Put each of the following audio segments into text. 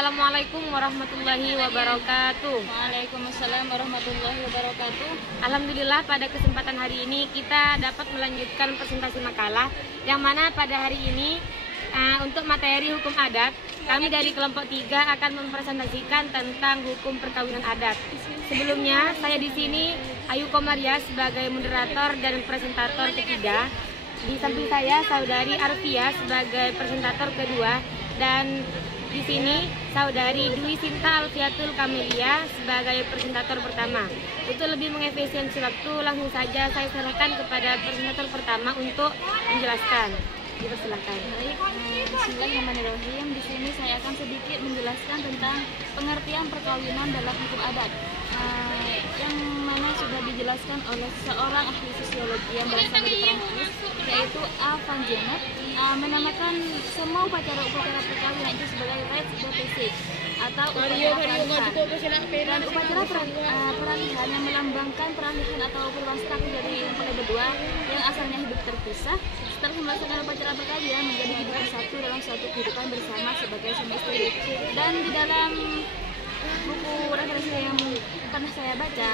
Assalamualaikum warahmatullahi wabarakatuh. Waalaikumsalam warahmatullahi wabarakatuh. Alhamdulillah pada kesempatan hari ini kita dapat melanjutkan presentasi makalah yang mana pada hari ini untuk materi hukum adat kami dari kelompok 3 akan mempresentasikan tentang hukum perkawinan adat. Sebelumnya saya di sini Ayu Komaria sebagai moderator dan presentator ketiga. Di samping saya saudari Arfia sebagai presentator kedua dan di sini saudari Dwi Sinta Alfiatul Kamelia sebagai presentator pertama. Untuk lebih mengefisiensi waktu, langsung saja saya serahkan kepada presentator pertama untuk menjelaskan. Dipersilakan. Baik, bismillahirrahmanirrahim. Di sini saya akan sedikit menjelaskan tentang pengertian perkawinan dalam hukum adat. Yang mana sudah dijelaskan oleh seorang ahli sosiologi yang berasal dari Prancis, yaitu A. Van Gennep, menamakan semua upacara perkawinan itu sebagai rites de passage atau upacara peralihan. Dan upacara peralihan yang melambangkan peralihan atau perwasta dari mempelai berdua yang asalnya hidup terpisah setelah melaksanakan upacara perkawinan menjadi hidup bersatu dalam suatu kehidupan bersama sebagai suami istri. Dan di dalam buku referensi yang pernah saya baca,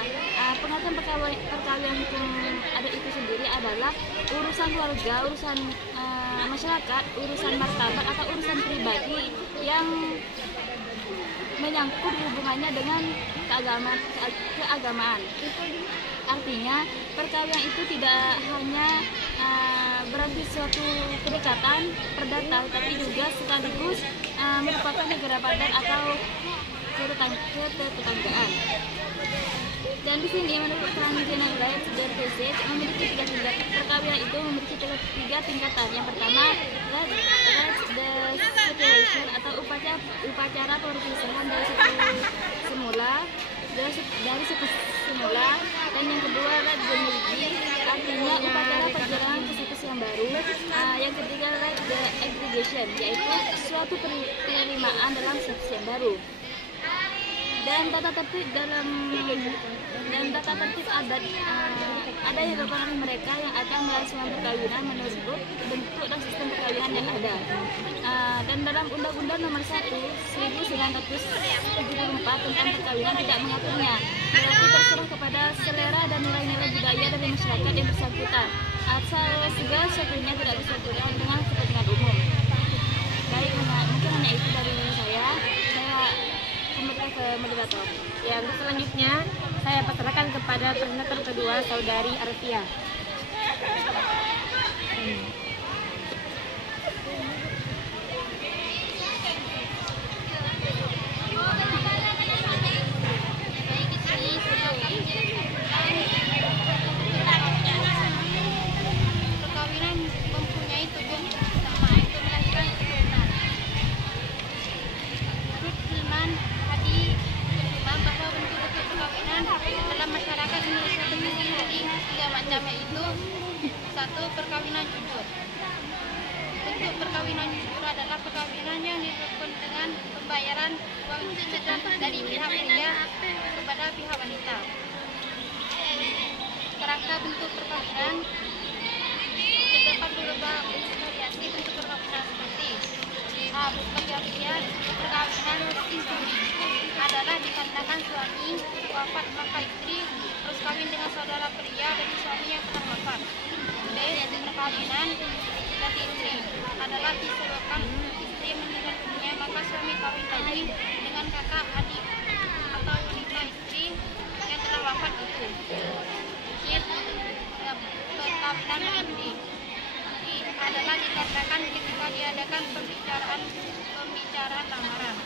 pengertian perkawinan hukum adat itu sendiri adalah urusan keluarga, urusan masyarakat, urusan martabat atau urusan pribadi yang menyangkut hubungannya dengan keagamaan. Artinya perkawinan itu tidak hanya berarti suatu kedekatan perdata, tapi juga sekaligus merupakan negara padat atau ketetanggaan. Dan di sini menurut Transitional Rights de Passage memiliki 3 tingkat. Perkawinan itu memiliki 3 tingkatan. Yang pertama, rites de separation atau upacara perpisahan dari satu semula. Dan yang kedua, rites de marriage, artinya upacara perjalanan ke status yang baru. Yang ketiga, rites de aggregation, yaitu suatu penerimaan dalam status yang baru. Dan tata tertib adat ada yang dilakukan oleh mereka yang akan melaksanakan perkawinan menurut bentuk dan sistem perkawinan yang ada. Dan dalam Undang-Undang Nomor 1 1974 tentang perkawinan tidak mengaturnya, berarti terserah kepada selera dan nilai-nilai budaya dari masyarakat yang bersangkutan. Asal segala sesuatunya tidak bersentuhan dengan kepentingan umum. Baik, mungkin hanya itu dari saya. Kembali ke moderator. Ya, untuk selanjutnya saya persilakan kepada presentator kedua saudari Arfia. Perkawinan mempunyai tujuan utama untuk melahirkan keturunan. Firman Hadi berkembang bahwa bentuk-bentuk perkawinan dalam masyarakat Indonesia terdiri dari 3 macam, yaitu 1. Perkawinan jujur. Bentuk perkawinan jujur adalah perkawinan yang dilakukan dengan pembayaran uang cedat dari pihak pria kepada pihak wanita. Kerangka bentuk perkawinan terdapat beberapa variasi bentuk perkawinan seperti perjanjian perkawinan adalah dikatakan suami wafat maka istri harus kawin dengan saudara pria dari suami yang telah wafat. B. Perkawinan dari istri adalah disebabkan istri meninggal dunia maka suami kawin lagi dengan kakak, adik atau wanita istri yang telah wafat itu. C. Perkawinan mandi adalah dikatakan ketika diadakan pembicaraan lamaran.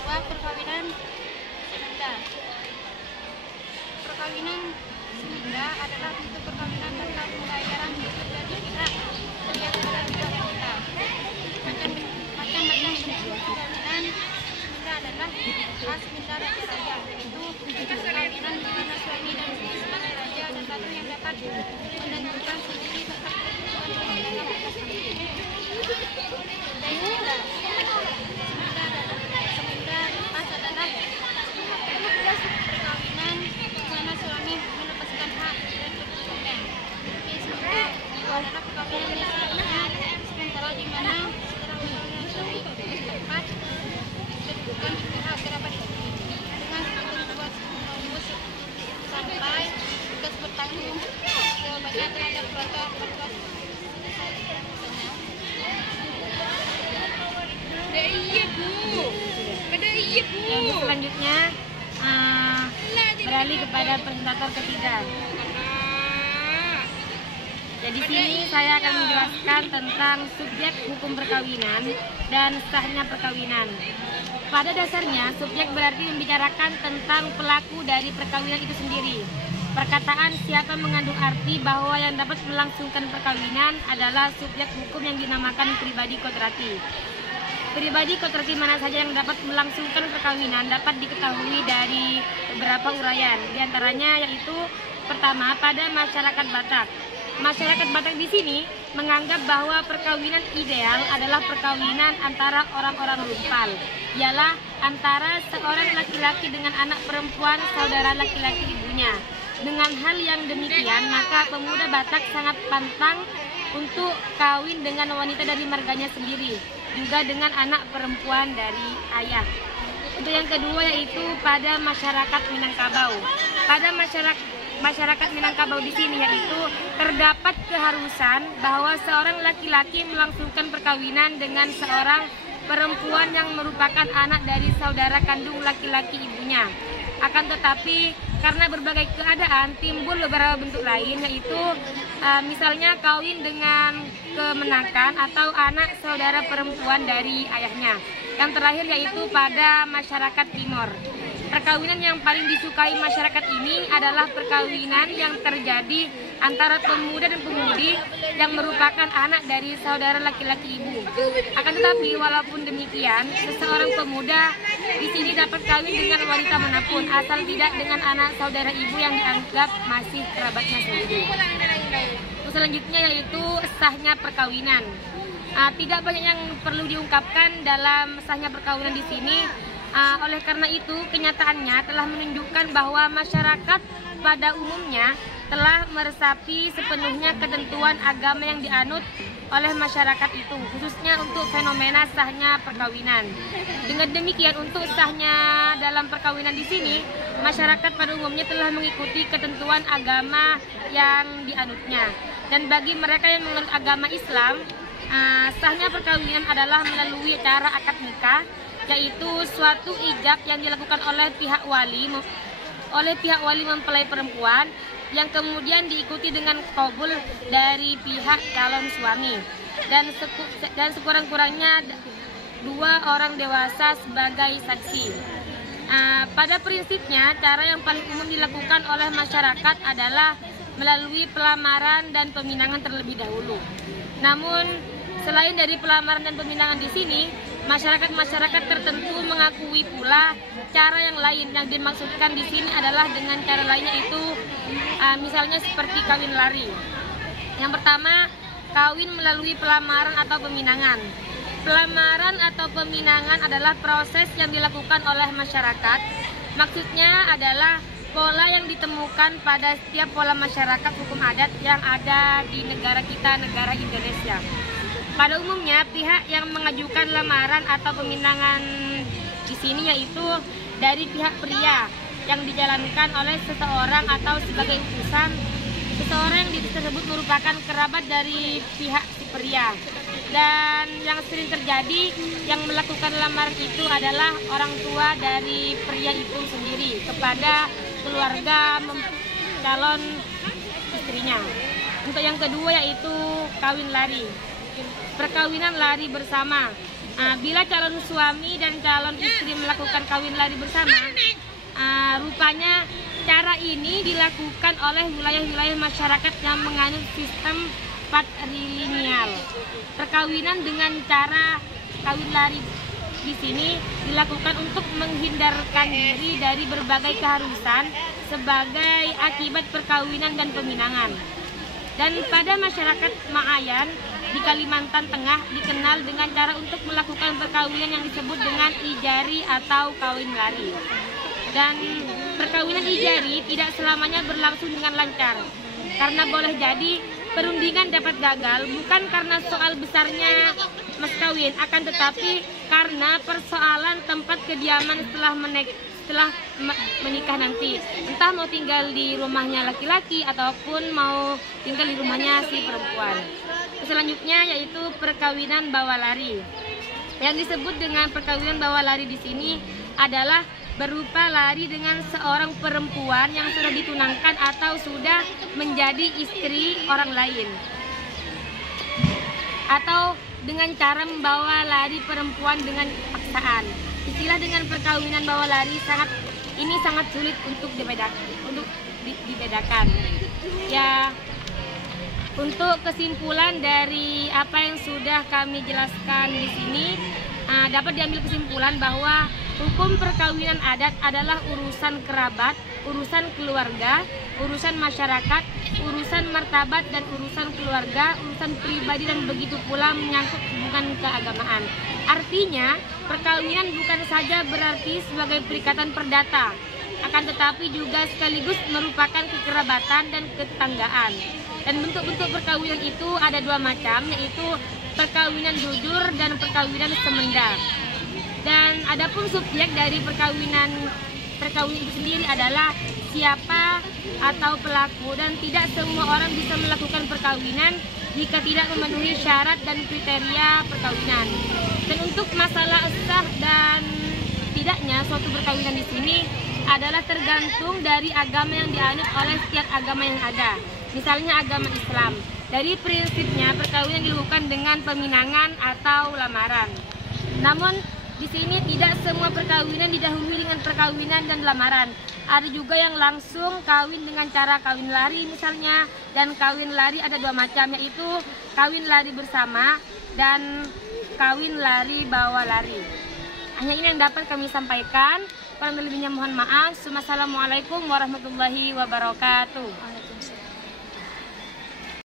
2. Perkawinan semida. Perkawinan semida adalah bentuk perkawinan tanpa pembayaran hidup dari pihak pria kepada pihak wanita. Macam-macam bentuk perkawinan semida adalah semida raja-raja, yaitu perkawinan di mana suami dan istri sebagai raja dan ratu yang dapat menentukan sendiri tentang kehidupan mereka sendiri. Dan semida lepas adalah perkawinan di mana suami melepaskan hak dan keputusan. Semida adalah perkawinan yang sementara di mana Yang selanjutnya beralih kepada presentator ketiga. Jadi di sini saya akan menjelaskan tentang subjek hukum perkawinan dan sahnya perkawinan. Pada dasarnya, subjek berarti membicarakan tentang pelaku dari perkawinan itu sendiri. Perkataan siapa mengandung arti bahwa yang dapat melangsungkan perkawinan adalah subjek hukum yang dinamakan pribadi kodrati. Pribadi kodrati mana saja yang dapat melangsungkan perkawinan dapat diketahui dari beberapa uraian. Di antaranya yaitu pertama, pada masyarakat Batak. Masyarakat Batak di sini menganggap bahwa perkawinan ideal adalah perkawinan antara orang-orang rumpal, ialah antara seorang laki-laki dengan anak perempuan saudara laki-laki ibunya. Dengan hal yang demikian, maka pemuda Batak sangat pantang untuk kawin dengan wanita dari marganya sendiri, juga dengan anak perempuan dari ayah. Untuk yang kedua yaitu pada masyarakat Minangkabau. Pada masyarakat Minangkabau di sini yaitu terdapat keharusan bahwa seorang laki-laki melangsungkan perkawinan dengan seorang perempuan yang merupakan anak dari saudara kandung laki-laki ibunya. Akan tetapi karena berbagai keadaan timbul beberapa bentuk lain yaitu misalnya kawin dengan kemenakan atau anak saudara perempuan dari ayahnya. Yang terakhir yaitu pada masyarakat Timor. Perkawinan yang paling disukai masyarakat ini adalah perkawinan yang terjadi antara pemuda dan pemudi yang merupakan anak dari saudara laki-laki ibu. Akan tetapi walaupun demikian, seseorang pemuda di sini dapat kawin dengan wanita manapun asal tidak dengan anak saudara ibu yang dianggap masih kerabatnya sendiri. Selanjutnya yaitu sahnya perkawinan. Tidak banyak yang perlu diungkapkan dalam sahnya perkawinan di sini. Oleh karena itu, kenyataannya telah menunjukkan bahwa masyarakat pada umumnya telah meresapi sepenuhnya ketentuan agama yang dianut oleh masyarakat itu, khususnya untuk fenomena sahnya perkawinan. Dengan demikian, untuk sahnya dalam perkawinan di sini, masyarakat pada umumnya telah mengikuti ketentuan agama yang dianutnya. Dan bagi mereka yang menganut agama Islam, sahnya perkawinan adalah melalui cara akad nikah, yaitu suatu ijab yang dilakukan oleh pihak wali mempelai perempuan yang kemudian diikuti dengan qabul dari pihak calon suami dan sekurang-kurangnya 2 orang dewasa sebagai saksi. Pada prinsipnya, cara yang paling umum dilakukan oleh masyarakat adalah melalui pelamaran dan peminangan terlebih dahulu. Namun selain dari pelamaran dan peminangan di sini, masyarakat tertentu mengakui pula cara yang lain. Yang dimaksudkan di sini adalah dengan cara lainnya itu misalnya seperti kawin lari. Yang pertama, kawin melalui pelamaran atau peminangan. Pelamaran atau peminangan adalah proses yang dilakukan oleh masyarakat. Maksudnya adalah pola yang ditemukan pada setiap pola masyarakat hukum adat yang ada di negara kita, negara Indonesia. Pada umumnya pihak yang mengajukan lamaran atau peminangan di sini yaitu dari pihak pria yang dijalankan oleh seseorang atau sebagai utusan seseorang yang tersebut merupakan kerabat dari pihak si pria. Dan yang sering terjadi yang melakukan lamaran itu adalah orang tua dari pria itu sendiri kepada keluarga calon istrinya. Untuk yang kedua yaitu kawin lari. Perkawinan lari bersama. Bila calon suami dan calon istri melakukan kawin lari bersama, rupanya cara ini dilakukan oleh wilayah-wilayah masyarakat yang menganut sistem patrilineal. Perkawinan dengan cara kawin lari di sini dilakukan untuk menghindarkan diri dari berbagai keharusan sebagai akibat perkawinan dan peminangan. Dan pada masyarakat Maayan di Kalimantan Tengah dikenal dengan cara untuk melakukan perkawinan yang disebut dengan ijari atau kawin lari. Dan perkawinan ijari tidak selamanya berlangsung dengan lancar, karena boleh jadi perundingan dapat gagal bukan karena soal besarnya mas kawin, akan tetapi karena persoalan tempat kediaman setelah menikah nanti, entah mau tinggal di rumahnya laki-laki ataupun mau tinggal di rumahnya si perempuan. Selanjutnya yaitu perkawinan bawa lari. Yang disebut dengan perkawinan bawa lari di sini adalah berupa lari dengan seorang perempuan yang sudah ditunangkan atau sudah menjadi istri orang lain, atau dengan cara membawa lari perempuan dengan paksaan. Istilah dengan perkawinan bawa lari sangat sulit untuk dibedakan. Ya, untuk kesimpulan dari apa yang sudah kami jelaskan di sini, dapat diambil kesimpulan bahwa hukum perkawinan adat adalah urusan kerabat, urusan keluarga, urusan masyarakat, urusan martabat dan urusan keluarga, urusan pribadi, dan begitu pula menyangkut hubungan keagamaan. Artinya, perkawinan bukan saja berarti sebagai perikatan perdata, akan tetapi juga sekaligus merupakan kekerabatan dan ketanggaan. Dan bentuk-bentuk perkawinan itu ada dua macam, yaitu perkawinan jujur dan perkawinan semenda. Dan adapun subjek dari perkawinan itu sendiri adalah siapa atau pelaku, dan tidak semua orang bisa melakukan perkawinan jika tidak memenuhi syarat dan kriteria perkawinan. Dan untuk masalah sah dan tidaknya suatu perkawinan di sini adalah tergantung dari agama yang dianut oleh setiap agama yang ada. Misalnya agama Islam, dari prinsipnya perkawinan dilakukan dengan peminangan atau lamaran. Namun di sini tidak semua perkawinan didahului dengan perkawinan dan lamaran. Ada juga yang langsung kawin dengan cara kawin lari misalnya. Dan kawin lari ada dua macam, yaitu kawin lari bersama dan kawin lari bawa lari. Hanya ini yang dapat kami sampaikan. Kurang lebihnya mohon maaf. Wassalamualaikum warahmatullahi wabarakatuh.